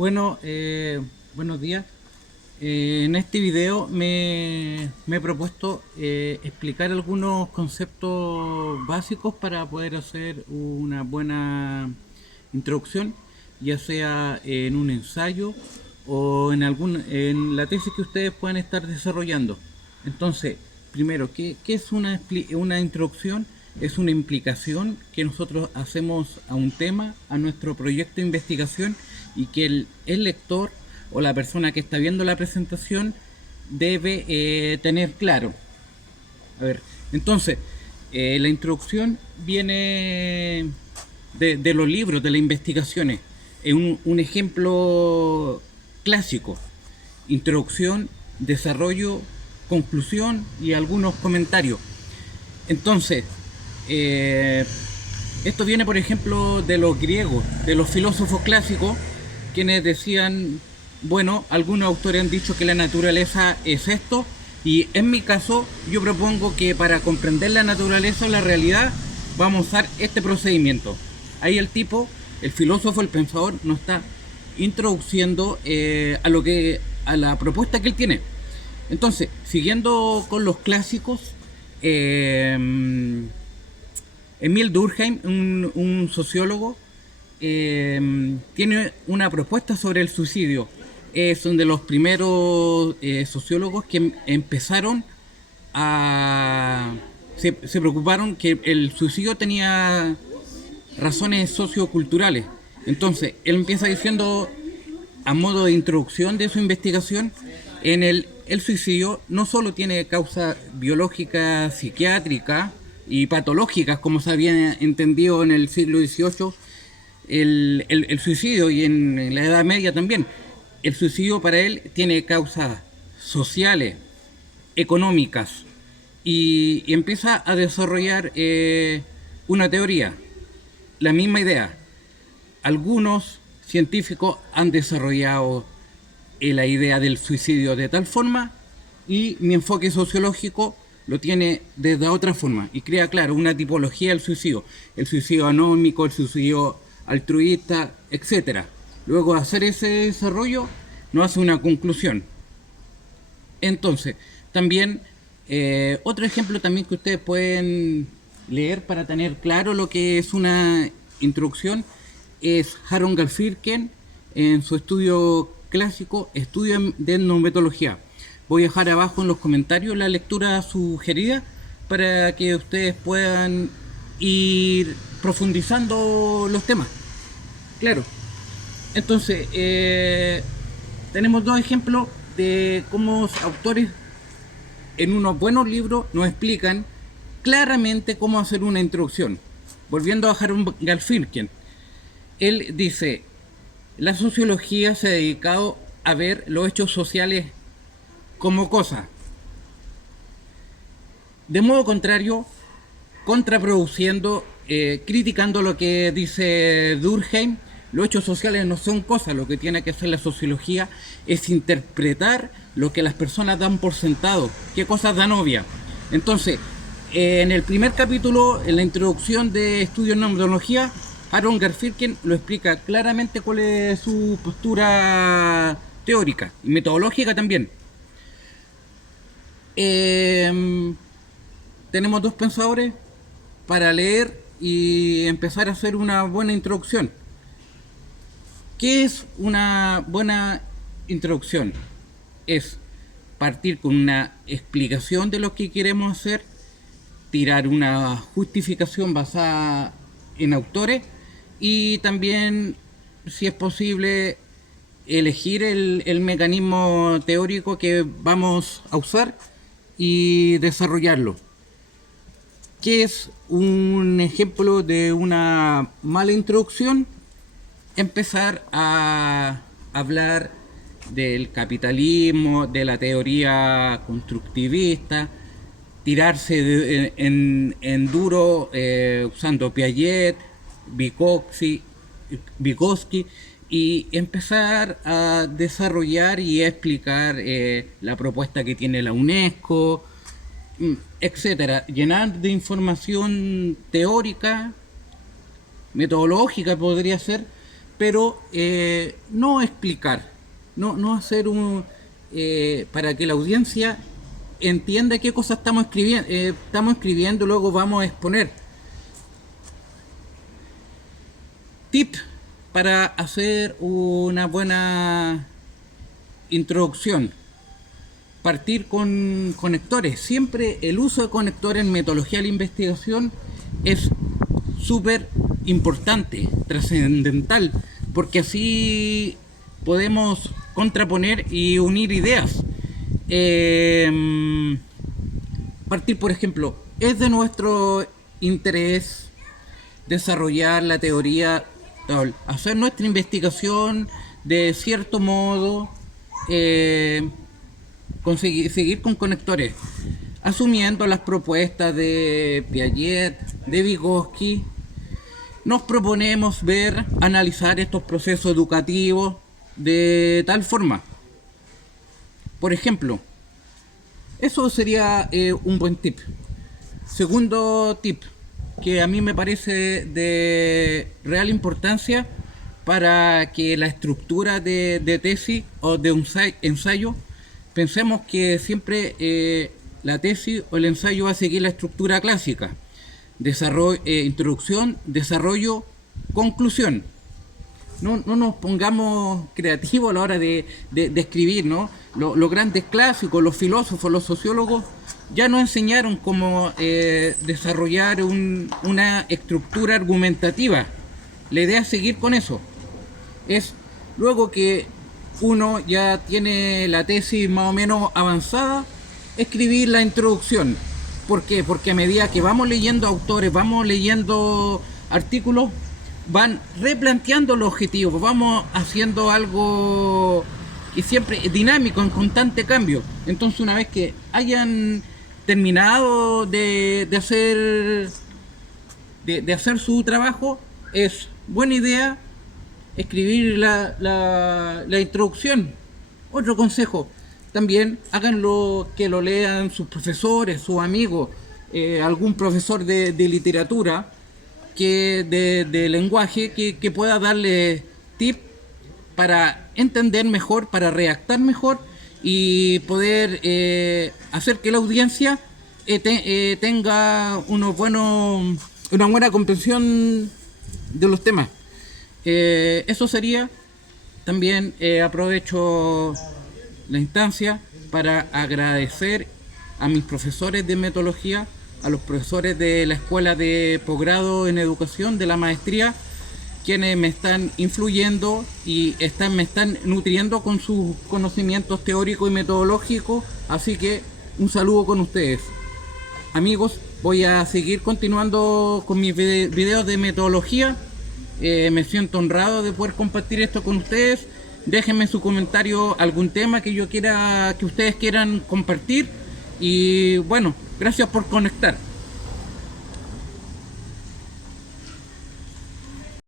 Bueno, buenos días. En este video me he propuesto explicar algunos conceptos básicos para poder hacer una buena introducción, ya sea en un ensayo o en la tesis que ustedes puedan estar desarrollando. Entonces, primero, ¿qué es una introducción? Es una implicación que nosotros hacemos a un tema, a nuestro proyecto de investigación, y que el lector o la persona que está viendo la presentación debe tener claro. A ver, entonces, la introducción viene de los libros, de las investigaciones. Es un ejemplo clásico: introducción, desarrollo, conclusión y algunos comentarios. Entonces, eh, esto viene, por ejemplo, de los griegos, de los filósofos clásicos, quienes decían, bueno, algunos autores han dicho que la naturaleza es esto, y en mi caso yo propongo que para comprender la naturaleza o la realidad vamos a usar este procedimiento. Ahí el filósofo, el pensador, nos está introduciendo a la propuesta que él tiene. Entonces, siguiendo con los clásicos, eh, Emil Durkheim, un sociólogo, tiene una propuesta sobre el suicidio. Es uno de los primeros sociólogos que empezaron a... se preocuparon que el suicidio tenía razones socioculturales. Entonces, él empieza diciendo, a modo de introducción de su investigación, el suicidio no solo tiene causa biológica, psiquiátrica y patológicas, como se había entendido en el siglo XVIII, el suicidio, y en la Edad Media también. El suicidio para él tiene causas sociales, económicas, y empieza a desarrollar una teoría, la misma idea. Algunos científicos han desarrollado la idea del suicidio de tal forma, y mi enfoque sociológico lo tiene de otra forma y crea, claro, una tipología del suicidio: el suicidio anómico, el suicidio altruista, etcétera. Luego de hacer ese desarrollo, nos hace una conclusión. Entonces, también otro ejemplo también que ustedes pueden leer para tener claro lo que es una introducción es Aaron Garfinkel en su estudio clásico Estudio de Etnometodología. Voy a dejar abajo en los comentarios la lectura sugerida para que ustedes puedan ir profundizando los temas. Claro. Entonces, tenemos dos ejemplos de cómo autores en unos buenos libros nos explican claramente cómo hacer una introducción. Volviendo a Aaron Garfinkel, él dice: la sociología se ha dedicado a ver los hechos sociales como cosas. De modo contrario, contraproduciendo, criticando lo que dice Durkheim, los hechos sociales no son cosas. Lo que tiene que hacer la sociología es interpretar lo que las personas dan por sentado, qué cosas dan obvia. Entonces, en el primer capítulo, en la introducción de Estudio en Etnología, Aaron Garfinkel lo explica claramente cuál es su postura teórica y metodológica también. Tenemos dos pensadores para leer y empezar a hacer una buena introducción. ¿Qué es una buena introducción? Es partir con una explicación de lo que queremos hacer, tirar una justificación basada en autores, y también, si es posible, elegir el mecanismo teórico que vamos a usar y desarrollarlo. ¿Qué es un ejemplo de una mala introducción? Empezar a hablar del capitalismo, de la teoría constructivista, tirarse en duro usando Piaget, Vygotsky, y empezar a desarrollar y a explicar la propuesta que tiene la UNESCO, etcétera. Llenar de información teórica, metodológica podría ser, pero no explicar, no hacer para que la audiencia entienda qué cosas estamos escribiendo, luego vamos a exponer. Tip para hacer una buena introducción: partir con conectores. Siempre el uso de conectores en metodología de la investigación es súper importante, trascendental, porque así podemos contraponer y unir ideas. Partir, por ejemplo, es de nuestro interés desarrollar la teoría, hacer nuestra investigación de cierto modo, seguir con conectores, asumiendo las propuestas de Piaget, de Vygotsky. Nos proponemos analizar estos procesos educativos de tal forma. Por ejemplo, eso sería un buen tip. Segundo tip, que a mí me parece de real importancia para que la estructura de tesis o de un ensayo, pensemos que siempre la tesis o el ensayo va a seguir la estructura clásica: introducción, desarrollo, conclusión. No nos pongamos creativos a la hora de escribir, ¿no? Los grandes clásicos, los filósofos, los sociólogos, ya nos enseñaron cómo desarrollar una estructura argumentativa. La idea es seguir con eso. Es luego que uno ya tiene la tesis más o menos avanzada, escribir la introducción. ¿Por qué? Porque a medida que vamos leyendo autores, vamos leyendo artículos, van replanteando los objetivos, vamos haciendo algo que siempre es dinámico, en constante cambio. Entonces, una vez que hayan terminado de hacer su trabajo, es buena idea escribir la introducción. Otro consejo: también háganlo, que lo lean sus profesores, sus amigos, algún profesor de literatura, de lenguaje, que pueda darle tips para entender mejor, para redactar mejor y poder hacer que la audiencia tenga una buena comprensión de los temas. Eso sería. También aprovecho la instancia para agradecer a mis profesores de metodología, a los profesores de la escuela de posgrado en educación, de la maestría, quienes me están influyendo y me están nutriendo con sus conocimientos teóricos y metodológicos. Así que un saludo con ustedes. Amigos, voy a seguir continuando con mis videos de metodología. Me siento honrado de poder compartir esto con ustedes. Déjenme en su comentario algún tema que ustedes quieran compartir. Y bueno, gracias por conectar.